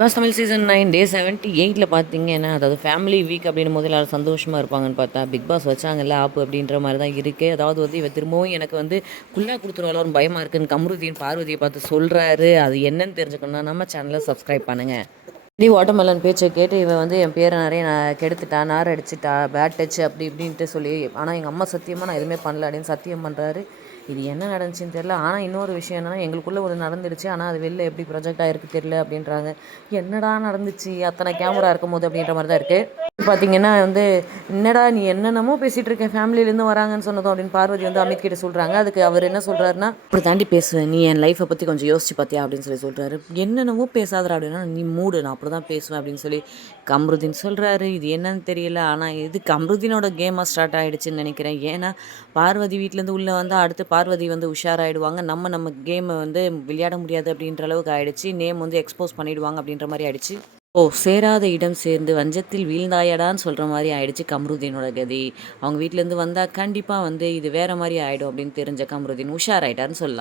Big Tamil season 9 டே 78ல் பார்த்தீங்கன்னா, அதாவது family week அப்படின்னும் போது எல்லாரும் சந்தோஷமா இருப்பாங்கன்னு பார்த்தா, பிக் பாஸ் வச்சாங்கல்ல ஆப்பு அப்படின்ற மாரி தான் இருக்கு. அதாவது வந்து இவ திரும்பவும் எனக்கு வந்து குல்லா குடுத்துருவாளோன்னு பயமா இருக்குன்னு கம்ருதீன் பார்வதிய பார்த்து சொல்றாரு. அது என்னன்னு தெரிஞ்சுக்கணும்னா நம்ம சேனல சப்ஸ்கிரைப் பண்ணுங்க. வாட்டர்மெலன் பேச்சை கேட்டு இவன் வந்து என் பேரை நிறைய கெடுத்துட்டா, நார் அடிச்சிட்டா, பேட் டச் அப்படி இப்படின்ட்டு சொல்லி, ஆனால் எங்கள் அம்மா சத்தியமாக நான் எதுவுமே பண்ணல அப்படின்னு சத்தியம் பண்ணுறாரு. இது என்ன நடந்துச்சுன்னு தெரியல. ஆனால் இன்னொரு விஷயம் என்னன்னா, எங்களுக்குள்ளே ஒரு நடந்துடுச்சு, ஆனால் அது வெளில எப்படி ப்ரொஜெக்ட் ஆகிருக்கு தெரியல அப்படின்றாங்க. என்னடா நடந்துச்சு அத்தனை கேமரா இருக்கும் போது அப்படின்ற மாதிரி தான் இருக்குது. பார்த்தீங்கன்னா வந்து, என்னடா நீ என்னென்னமோ பேசிகிட்டு இருக்கேன், ஃபேமிலியிலேருந்து வராங்கன்னு சொன்னதும் அப்படின்னு பார்வதி வந்து அமித் கிட்ட சொல்கிறாங்க. அதுக்கு அவர் என்ன சொல்கிறாருன்னா, அப்படி தாண்டி பேசுவேன், நீ என் லைஃப்பை பற்றி கொஞ்சம் யோசிச்சு பார்த்தியா அப்படின்னு சொல்லி சொல்கிறாரு. என்னென்னமோ பேசாதடா அப்படின்னா, நீ மூடு, நான் அப்படி தான் பேசுவேன் அப்படின்னு சொல்லி கம்ருதீன் சொல்கிறாரு. இது என்னன்னு தெரியல, ஆனால் இது கம்ருதீனோட கேமாக ஸ்டார்ட் ஆகிடுச்சுன்னு நினைக்கிறேன். ஏன்னா பார்வதி வீட்டிலேருந்து உள்ளே வந்தால் அடுத்து பார்வதி வந்து உஷாராயிடுவாங்க, நம்ம கேமை வந்து விளையாட முடியாது அப்படின்ற அளவுக்கு ஆகிடுச்சு, நேம் வந்து எக்ஸ்போஸ் பண்ணிவிடுவாங்க அப்படின்ற மாதிரி ஆயிடுச்சு. ஓ சேராத இடம் சேர்ந்து வஞ்சத்தில் வீழ்ந்தாயடான்னு சொல்கிற மாதிரி ஆயிடுச்சு கம்ருதீனோட கதி. அவங்க வீட்டிலேருந்து வந்தால் கண்டிப்பாக வந்து இது வேறு மாதிரி ஆகிடும் அப்படின்னு தெரிஞ்ச கம்ருதீன் உஷாராயிட்டாருன்னு சொல்லலாம்.